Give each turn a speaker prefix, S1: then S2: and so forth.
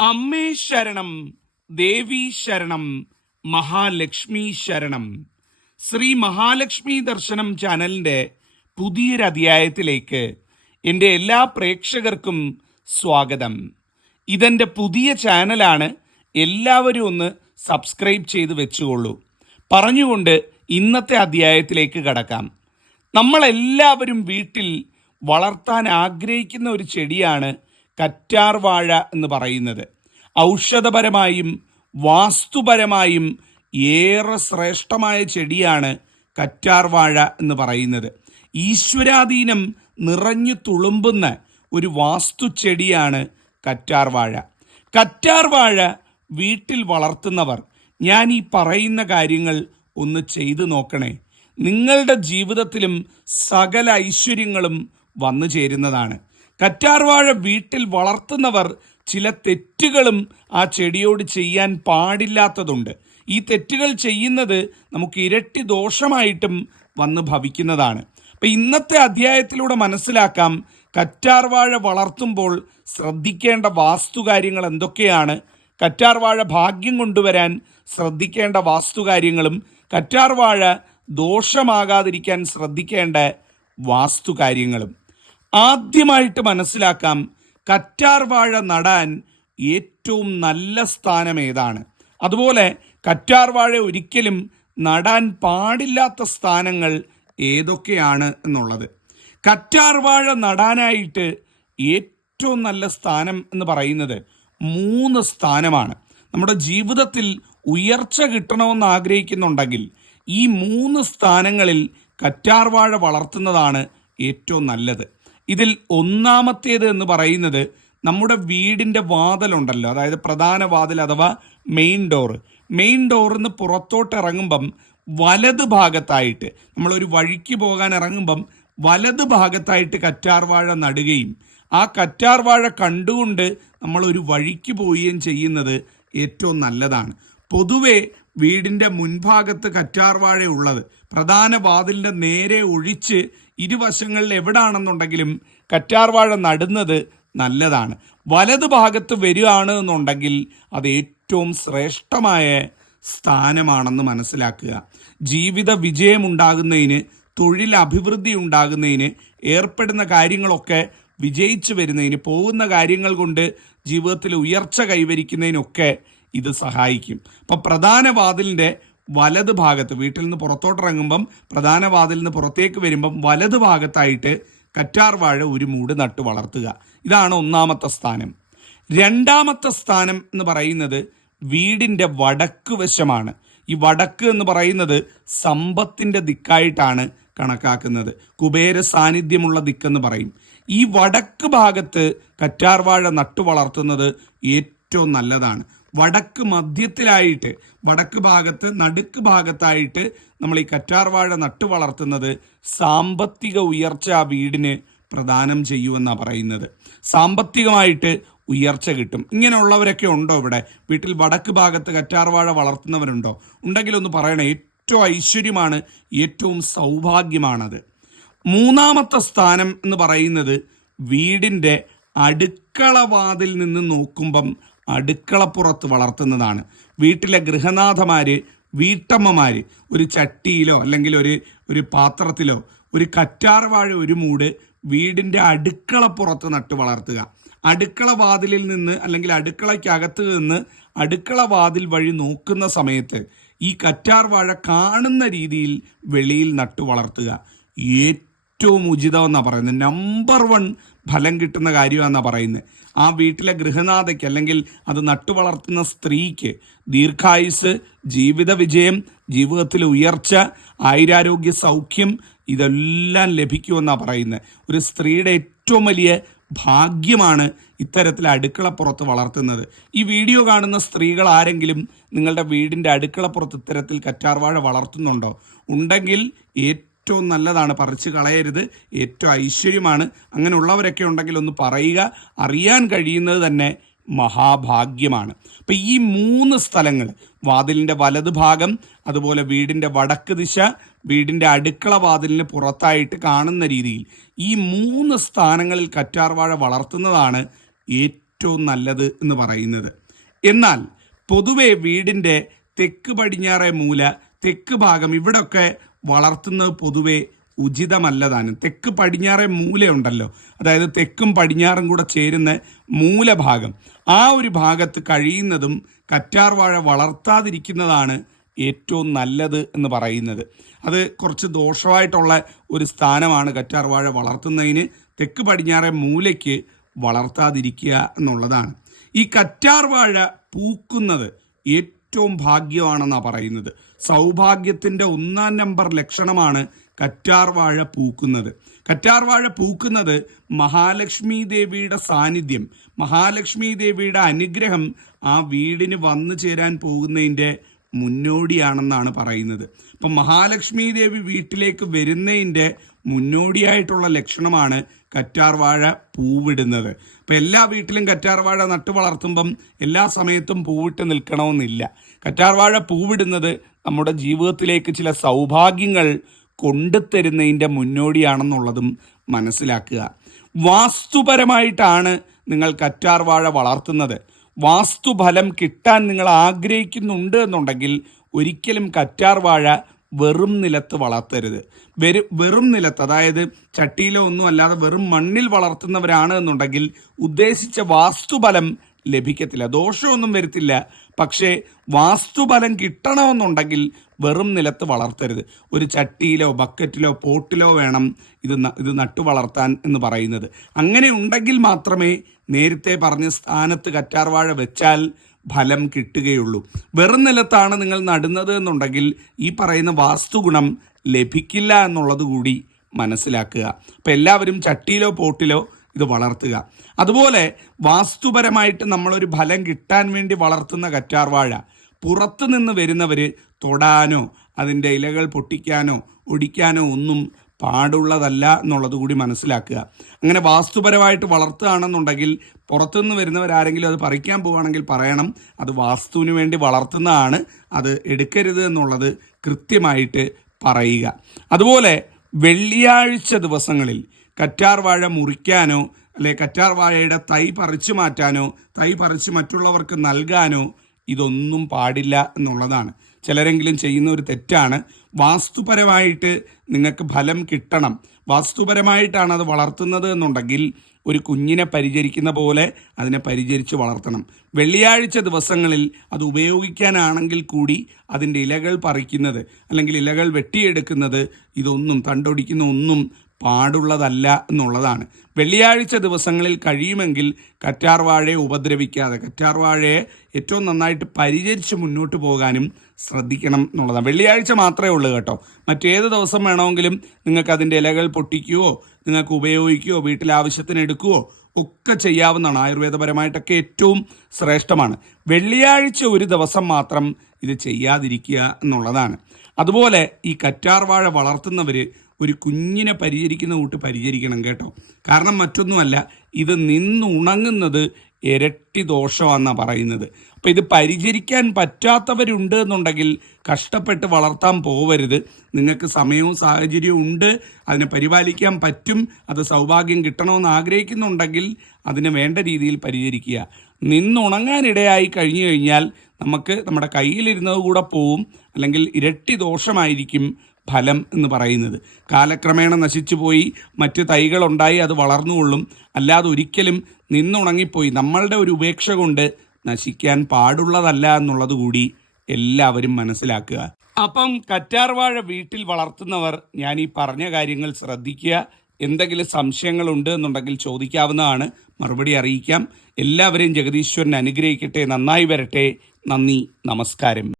S1: അമ്മേ ശരണം ദേവി ശരണം മഹാലക്ഷ്മി ശരണം. ശ്രീ മഹാലക്ഷ്മി ദർശനം ചാനലിന്റെ പുതിയൊരധ്യായത്തിലേക്ക് എന്റെ എല്ലാ പ്രേക്ഷകർക്കും സ്വാഗതം. ഇതെന്റെ പുതിയ ചാനലാണ് എല്ലാവരും ഒന്ന് സബ്സ്ക്രൈബ് ചെയ്ത് വെച്ചുകൊള്ളൂ. പറഞ്ഞുകൊണ്ട് ഇന്നത്തെ അധ്യായത്തിലേക്ക് കടക്കാം. നമ്മളെല്ലാവരും വീട്ടിൽ വളർത്താൻ ആഗ്രഹിക്കുന്ന ഒരു ചെടിയാണ് കറ്റാർ വാഴ എന്ന് പറയുന്നത്. ഔഷധപരമായും വാസ്തുപരമായും ഏറെ ശ്രേഷ്ഠമായ ചെടിയാണ് കറ്റാർവാഴ എന്ന് പറയുന്നത്. ഈശ്വരാധീനം നിറഞ്ഞു തുളുമ്പുന്ന ഒരു വാസ്തു ചെടിയാണ് കറ്റാർവാഴ. കറ്റാർവാഴ കറ്റാർ വാഴ വീട്ടിൽ വളർത്തുന്നവർ ഞാൻ ഈ പറയുന്ന കാര്യങ്ങൾ ഒന്ന് ചെയ്തു നോക്കണേ. നിങ്ങളുടെ ജീവിതത്തിലും സകല ഐശ്വര്യങ്ങളും വന്നു ചേരുന്നതാണ്. കറ്റാർവാഴ വീട്ടിൽ വളർത്തുന്നവർ ചില തെറ്റുകളും ആ ചെടിയോട് ചെയ്യാൻ പാടില്ലാത്തതുണ്ട്. ഈ തെറ്റുകൾ ചെയ്യുന്നത് നമുക്ക് ഇരട്ടി ദോഷമായിട്ടും വന്ന് ഭവിക്കുന്നതാണ്. അപ്പം ഇന്നത്തെ അധ്യായത്തിലൂടെ മനസ്സിലാക്കാം കറ്റാർവാഴ വളർത്തുമ്പോൾ ശ്രദ്ധിക്കേണ്ട വാസ്തുകാര്യങ്ങൾ എന്തൊക്കെയാണ്? കറ്റാർവാഴ ഭാഗ്യം കൊണ്ടുവരാൻ ശ്രദ്ധിക്കേണ്ട വാസ്തുകാര്യങ്ങളും കറ്റാർവാഴ ദോഷമാകാതിരിക്കാൻ ശ്രദ്ധിക്കേണ്ട വാസ്തുകാര്യങ്ങളും. ആദ്യമായിട്ട് മനസ്സിലാക്കാം കറ്റാർ വാഴ നടാൻ ഏറ്റവും നല്ല സ്ഥാനം ഏതാണ്. അതുപോലെ കറ്റാർ വാഴ ഒരിക്കലും നടാൻ പാടില്ലാത്ത സ്ഥാനങ്ങൾ ഏതൊക്കെയാണ് എന്നുള്ളത്. കറ്റാർ വാഴ നടാനായിട്ട് ഏറ്റവും നല്ല സ്ഥാനം എന്ന് പറയുന്നത് മൂന്ന് സ്ഥാനമാണ്. നമ്മുടെ ജീവിതത്തിൽ ഉയർച്ച കിട്ടണമെന്ന് ആഗ്രഹിക്കുന്നുണ്ടെങ്കിൽ ഈ മൂന്ന് സ്ഥാനങ്ങളിൽ കറ്റാർവാഴ വളർത്തുന്നതാണ് ഏറ്റവും നല്ലത്. ഇതിൽ ഒന്നാമത്തേത് എന്ന് പറയുന്നത് നമ്മുടെ വീടിന്റെ വാതിലുണ്ടല്ലോ. അതായത് പ്രധാന വാതിൽ അഥവാ മെയിൻ ഡോർ മെയിൻ ഡോറിൽ നിന്ന് പുറത്തോട്ട് ഇറങ്ങുമ്പം വലത് ഭാഗത്തായിട്ട് നമ്മളൊരു വഴിക്ക് പോകാൻ ഇറങ്ങുമ്പം വലത് ഭാഗത്തായിട്ട് കറ്റാർവാഴ നടുകയും ആ കറ്റാർവാഴ കണ്ടുകൊണ്ട് നമ്മളൊരു വഴിക്ക് പോവുകയും ചെയ്യുന്നത് ഏറ്റവും നല്ലതാണ്. പൊതുവെ വീടിന്റെ മുൻഭാഗത്ത് കറ്റാർവാഴ ഉള്ളത് പ്രധാന വാതിലിന്റെ നേരെ ഒഴിച്ച് ഇരുവശങ്ങളിൽ എവിടാണെന്നുണ്ടെങ്കിലും കറ്റാർവാഴ നടുന്നത് നല്ലതാണ്. വലത് ഭാഗത്ത് വരികയാണ് എന്നുണ്ടെങ്കിൽ അത് ഏറ്റവും ശ്രേഷ്ഠമായ സ്ഥാനമാണെന്ന് മനസ്സിലാക്കുക. ജീവിത വിജയം ഉണ്ടാകുന്നതിന് തൊഴിൽ അഭിവൃദ്ധി ഉണ്ടാകുന്നതിന് ഏർപ്പെടുന്ന കാര്യങ്ങളൊക്കെ വിജയിച്ചു വരുന്നതിന് പോകുന്ന കാര്യങ്ങൾ കൊണ്ട് ജീവിതത്തിൽ ഉയർച്ച കൈവരിക്കുന്നതിനൊക്കെ ഇത് സഹായിക്കും. അപ്പം പ്രധാന വാതിലിന്റെ വലത് ഭാഗത്ത് വീട്ടിൽ നിന്ന് പുറത്തോട്ടിറങ്ങുമ്പം പ്രധാന വാതിലിൽ നിന്ന് പുറത്തേക്ക് വരുമ്പം വലത് ഭാഗത്തായിട്ട് കറ്റാർ വാഴ ഒരു മൂട് നട്ട് വളർത്തുക. ഇതാണ് ഒന്നാമത്തെ സ്ഥാനം. രണ്ടാമത്തെ സ്ഥാനം എന്ന് പറയുന്നത് വീടിന്റെ വടക്ക് വശമാണ്. ഈ വടക്ക് എന്ന് പറയുന്നത് സമ്പത്തിന്റെ ദിക്കായിട്ടാണ് കണക്കാക്കുന്നത്. കുബേര സാന്നിധ്യമുള്ള ദിക്കെന്ന് പറയും. ഈ വടക്ക് ഭാഗത്ത് കറ്റാർവാഴ നട്ടു വളർത്തുന്നത് ഏറ്റവും നല്ലതാണ്. വടക്ക് മധ്യത്തിലായിട്ട് വടക്ക് ഭാഗത്ത് നടുക്ക് ഭാഗത്തായിട്ട് നമ്മൾ ഈ കറ്റാർവാഴ നട്ടു വളർത്തുന്നത് സാമ്പത്തിക ഉയർച്ച ആ വീടിന് പ്രദാനം ചെയ്യുമെന്നാണ് പറയുന്നത്. സാമ്പത്തികമായിട്ട് ഉയർച്ച കിട്ടും. ഇങ്ങനെയുള്ളവരൊക്കെ ഉണ്ടോ ഇവിടെ? വീട്ടിൽ വടക്ക് ഭാഗത്ത് കറ്റാർവാഴ വളർത്തുന്നവരുണ്ടോ? ഉണ്ടെങ്കിൽ ഒന്ന് പറയണേ ഏറ്റവും ഐശ്വര്യമാണ് ഏറ്റവും സൗഭാഗ്യമാണത്. മൂന്നാമത്തെ സ്ഥാനം എന്ന് പറയുന്നത് വീടിന്റെ അടുക്കളവാതിൽ നിന്ന് നോക്കുമ്പം അടുക്കളപ്പുറത്ത് വളർത്തുന്നതാണ്. വീട്ടിലെ ഗൃഹനാഥമാർ വീട്ടമ്മമാർ ഒരു ചട്ടിയിലോ അല്ലെങ്കിൽ ഒരു ഒരു പാത്രത്തിലോ ഒരു കറ്റാർവാഴ ഒരു മൂട് വീടിന്റെ അടുക്കളപ്പുറത്ത് നട്ടു വളർത്തുക. അടുക്കള വാതിലിൽ നിന്ന് അല്ലെങ്കിൽ അടുക്കളയ്ക്കകത്ത് നിന്ന് അടുക്കള വാതിൽ വഴി നോക്കുന്ന സമയത്ത് ഈ കറ്റാർവാഴ കാണുന്ന രീതിയിൽ വെളിയിൽ നട്ടു വളർത്തുക. ഏറ്റവും ഉചിതമെന്നാണ് പറയുന്നത്. നമ്പർ വൺ ഫലം കിട്ടുന്ന കാര്യമാണെന്നാണ് പറയുന്നത്. ആ വീട്ടിലെ ഗൃഹനാഥയ്ക്ക് അല്ലെങ്കിൽ അത് നട്ടു വളർത്തുന്ന സ്ത്രീക്ക് ദീർഘായുസ് ജീവിത വിജയം ജീവിതത്തിലെ ഉയർച്ച ആയുരാരോഗ്യ സൗഖ്യം ഇതെല്ലാം ലഭിക്കുമെന്നാണ് പറയുന്നത്. ഒരു സ്ത്രീയുടെ ഏറ്റവും വലിയ ഭാഗ്യമാണ് ഇത്തരത്തിൽ അടുക്കളപ്പുറത്ത് വളർത്തുന്നത്. ഈ വീഡിയോ കാണുന്ന സ്ത്രീകൾ ആരെങ്കിലും നിങ്ങളുടെ വീടിന്റെ അടുക്കളപ്പുറത്ത് ഇത്തരത്തിൽ കറ്റാർവാഴ വളർത്തുന്നുണ്ടോ? ഉണ്ടെങ്കിൽ ഏറ്റവും നല്ലതാണ്. പറിച്ചു കളയരുത്. ഏറ്റവും ഐശ്വര്യമാണ്. അങ്ങനെയുള്ളവരൊക്കെ ഉണ്ടെങ്കിൽ ഒന്ന് പറയുക. അറിയാൻ കഴിയുന്നത് തന്നെ മഹാഭാഗ്യമാണ്. അപ്പം ഈ മൂന്ന് സ്ഥലങ്ങൾ വാതിലിന്റെ വലത് ഭാഗം അതുപോലെ വീടിന്റെ വടക്ക് ദിശ വീടിന്റെ അടുക്കള വാതിലിന് പുറത്തായിട്ട് കാണുന്ന രീതിയിൽ ഈ മൂന്ന് സ്ഥാനങ്ങളിൽ കറ്റാർവാഴ വളർത്തുന്നതാണ് ഏറ്റവും ഏറ്റവും നല്ലത് എന്ന് പറയുന്നത്. എന്നാൽ പൊതുവെ വീടിന്റെ തെക്ക് പടിഞ്ഞാറേ മൂല തെക്ക് ഭാഗം ഇവിടൊക്കെ വളർത്തുന്നത് പൊതുവെ ഉചിതമല്ലതാണ് തെക്ക് പടിഞ്ഞാറേ മൂലയുണ്ടല്ലോ. അതായത് തെക്കും പടിഞ്ഞാറും കൂടെ ചേരുന്ന മൂലഭാഗം. ആ ഒരു ഭാഗത്ത് കഴിയുന്നതും കറ്റാർവാഴ വളർത്താതിരിക്കുന്നതാണ് ഏറ്റവും നല്ലത് എന്ന് പറയുന്നത്. അത് കുറച്ച് ദോഷമായിട്ടുള്ള ഒരു സ്ഥാനമാണ് കറ്റാർവാഴ വളർത്തുന്നതിന് തെക്ക് പടിഞ്ഞാറെ മൂലയ്ക്ക് വളർത്താതിരിക്കുക എന്നുള്ളതാണ്. ഈ കറ്റാർവാഴ പൂക്കുന്നത് ഏറ്റവും ഭാഗ്യമാണെന്നാണ് പറയുന്നത്. സൗഭാഗ്യത്തിന്റെ ഒന്നാം നമ്പർ ലക്ഷണമാണ് കറ്റാർ വാഴ പൂക്കുന്നത്. കറ്റാർ വാഴ പൂക്കുന്നത് മഹാലക്ഷ്മി ദേവിയുടെ സാന്നിധ്യം മഹാലക്ഷ്മി ദേവിയുടെ അനുഗ്രഹം ആ വീടിന് വന്നു ചേരാൻ പോകുന്നതിന്റെ മുന്നോടിയാണെന്നാണ് പറയുന്നത്. അപ്പം മഹാലക്ഷ്മി ദേവി വീട്ടിലേക്ക് വരുന്നതിന്റെ മുന്നോടിയായിട്ടുള്ള ലക്ഷണമാണ് കറ്റാർവാഴ പൂവിടുന്നത്. അപ്പം എല്ലാ വീട്ടിലും കറ്റാർവാഴ നട്ടു വളർത്തുമ്പം എല്ലാ സമയത്തും പൂവിട്ട് നിൽക്കണമെന്നില്ല. കറ്റാർവാഴ പൂവിടുന്നത് നമ്മുടെ ജീവിതത്തിലേക്ക് ചില സൗഭാഗ്യങ്ങൾ കൊണ്ടുതരുന്നതിന്റെ മുന്നോടിയാണെന്നുള്ളതും മനസ്സിലാക്കുക. വാസ്തുപരമായിട്ടാണ് നിങ്ങൾ കറ്റാർവാഴ വളർത്തുന്നത്. വാസ്തുഫലം കിട്ടാൻ നിങ്ങൾ ആഗ്രഹിക്കുന്നുണ്ട് എന്നുണ്ടെങ്കിൽ ഒരിക്കലും കറ്റാർ വാഴ വെറും നിലത്ത് വളർത്തരുത്. വെറു വെറും നിലത്ത് അതായത് ചട്ടിയിലോ ഒന്നും അല്ലാതെ വെറും മണ്ണിൽ വളർത്തുന്നവരാണ് എന്നുണ്ടെങ്കിൽ ഉദ്ദേശിച്ച വാസ്തുഫലം ലഭിക്കത്തില്ല. ദോഷമൊന്നും വരുത്തില്ല. പക്ഷേ വാസ്തുബലം കിട്ടണമെന്നുണ്ടെങ്കിൽ വെറും നിലത്ത് വളർത്തരുത്. ഒരു ചട്ടിയിലോ ബക്കറ്റിലോ പോട്ടിലോ വേണം ഇത് ഇത് നട്ടു വളർത്താൻ എന്ന് പറയുന്നത്. അങ്ങനെ ഉണ്ടെങ്കിൽ മാത്രമേ നേരത്തെ പറഞ്ഞ സ്ഥാനത്ത് കറ്റാർവാഴ വെച്ചാൽ ഫലം കിട്ടുകയുള്ളൂ. വെറും നിലത്താണ് നിങ്ങൾ നടുന്നത് എന്നുണ്ടെങ്കിൽ ഈ പറയുന്ന വാസ്തുഗുണം ലഭിക്കില്ല എന്നുള്ളത് കൂടി മനസ്സിലാക്കുക. അപ്പം എല്ലാവരും ചട്ടിയിലോ പോട്ടിലോ ഇത് വളർത്തുക. അതുപോലെ വാസ്തുപരമായിട്ട് നമ്മളൊരു ഫലം കിട്ടാൻ വേണ്ടി വളർത്തുന്ന കറ്റാർവാഴ. പുറത്തു നിന്ന് വരുന്നവർ തൊടാനോ അതിന്റെ ഇലകൾ പൊട്ടിക്കാനോ ഒടിക്കാനോ ഒന്നും പാടുള്ളതല്ല എന്നുള്ളത് കൂടി മനസ്സിലാക്കുക. അങ്ങനെ വാസ്തുപരമായിട്ട് വളർത്തുകയാണെന്നുണ്ടെങ്കിൽ പുറത്തുനിന്ന് വരുന്നവരാരെങ്കിലും അത് പറിക്കാൻ പോവുകയാണെങ്കിൽ പറയണം അത് വാസ്തുവിന് വേണ്ടി വളർത്തുന്നതാണ് അത് എടുക്കരുത് എന്നുള്ളത് കൃത്യമായിട്ട് പറയുക. അതുപോലെ വെള്ളിയാഴ്ച ദിവസങ്ങളിൽ കറ്റാർ വാഴ മുറിക്കാനോ അല്ലെ കറ്റാർ വാഴയുടെ തൈ പറിച്ചു മാറ്റാനോ തൈ പറിച്ച് മറ്റുള്ളവർക്ക് നൽകാനോ ഇതൊന്നും പാടില്ല എന്നുള്ളതാണ്. ചിലരെങ്കിലും ചെയ്യുന്ന ഒരു തെറ്റാണ്. വാസ്തുപരമായിട്ട് നിങ്ങൾക്ക് ഫലം കിട്ടണം. വാസ്തുപരമായിട്ടാണ് അത് വളർത്തുന്നത് എന്നുണ്ടെങ്കിൽ ഒരു കുഞ്ഞിനെ പരിചരിക്കുന്ന പോലെ അതിനെ പരിചരിച്ച് വളർത്തണം. വെള്ളിയാഴ്ച ദിവസങ്ങളിൽ അത് ഉപയോഗിക്കാനാണെങ്കിൽ കൂടി അതിന്റെ ഇലകൾ പറിക്കുന്നത് അല്ലെങ്കിൽ ഇലകൾ വെട്ടിയെടുക്കുന്നത് ഇതൊന്നും തണ്ടൊടിക്കുന്ന ഒന്നും പാടുള്ളതല്ല എന്നുള്ളതാണ്. വെള്ളിയാഴ്ച ദിവസങ്ങളിൽ കഴിയുമെങ്കിൽ കറ്റാർവാഴയെ ഉപദ്രവിക്കാതെ കറ്റാർവാഴയെ ഏറ്റവും നന്നായിട്ട് പരിചരിച്ച് മുന്നോട്ട് പോകാനും ശ്രദ്ധിക്കണം എന്നുള്ളതാണ്. വെള്ളിയാഴ്ച മാത്രമേ ഉള്ളൂ കേട്ടോ. മറ്റേത് ദിവസം വേണമെങ്കിലും നിങ്ങൾക്ക് അതിന്റെ ഇലകൾ പൊട്ടിക്കുകയോ നിങ്ങൾക്ക് ഉപയോഗിക്കുകയോ വീട്ടിൽ ആവശ്യത്തിന് എടുക്കുകയോ ഒക്കെ ചെയ്യാവുന്നതാണ്. ആയുർവേദപരമായിട്ടൊക്കെ ഏറ്റവും ശ്രേഷ്ഠമാണ്. വെള്ളിയാഴ്ച ഒരു ദിവസം മാത്രം ഇത് ചെയ്യാതിരിക്കുക എന്നുള്ളതാണ്. അതുപോലെ ഈ കറ്റാർവാഴ വളർത്തുന്നവർ ഒരു കുഞ്ഞിനെ പരിചരിക്കുന്ന കൂട്ട് പരിചരിക്കണം കേട്ടോ. കാരണം മറ്റൊന്നുമല്ല ഇത് നിന്നുണങ്ങുന്നത് ഇരട്ടി ദോഷമാണെന്നാണ് പറയുന്നത്. അപ്പോൾ ഇത് പരിചരിക്കാൻ പറ്റാത്തവരുണ്ട് എന്നുണ്ടെങ്കിൽ കഷ്ടപ്പെട്ട് വളർത്താൻ പോവരുത്. നിങ്ങൾക്ക് സമയവും സാഹചര്യവും ഉണ്ട് അതിനെ പരിപാലിക്കാൻ പറ്റും അത് സൗഭാഗ്യം കിട്ടണമെന്ന് ആഗ്രഹിക്കുന്നുണ്ടെങ്കിൽ അതിനെ വേണ്ട രീതിയിൽ പരിചരിക്കുക. നിന്നുണങ്ങാനിടയായി കഴിഞ്ഞു കഴിഞ്ഞാൽ നമുക്ക് നമ്മുടെ കയ്യിലിരുന്നത് കൂടെ പോവും അല്ലെങ്കിൽ ഇരട്ടി ദോഷമായിരിക്കും ഫലം എന്ന് പറയുന്നത്. കാലക്രമേണ നശിച്ചു പോയി മറ്റ് തൈകളുണ്ടായി അത് വളർന്നുകൊള്ളും. അല്ലാതെ ഒരിക്കലും നിന്നുണങ്ങിപ്പോയി. നമ്മളുടെ ഒരു ഉപേക്ഷ കൊണ്ട് നശിക്കാൻ പാടുള്ളതല്ല എന്നുള്ളത് കൂടി എല്ലാവരും മനസ്സിലാക്കുക. അപ്പം കറ്റാർവാഴ വീട്ടിൽ വളർത്തുന്നവർ ഞാൻ ഈ പറഞ്ഞ കാര്യങ്ങൾ ശ്രദ്ധിക്കുക. എന്തെങ്കിലും സംശയങ്ങളുണ്ട് എന്നുണ്ടെങ്കിൽ ചോദിക്കാവുന്നതാണ്. മറുപടി അറിയിക്കാം. എല്ലാവരെയും ജഗദീശ്വരൻ അനുഗ്രഹിക്കട്ടെ. നന്നായി വരട്ടെ. നന്ദി. നമസ്കാരം.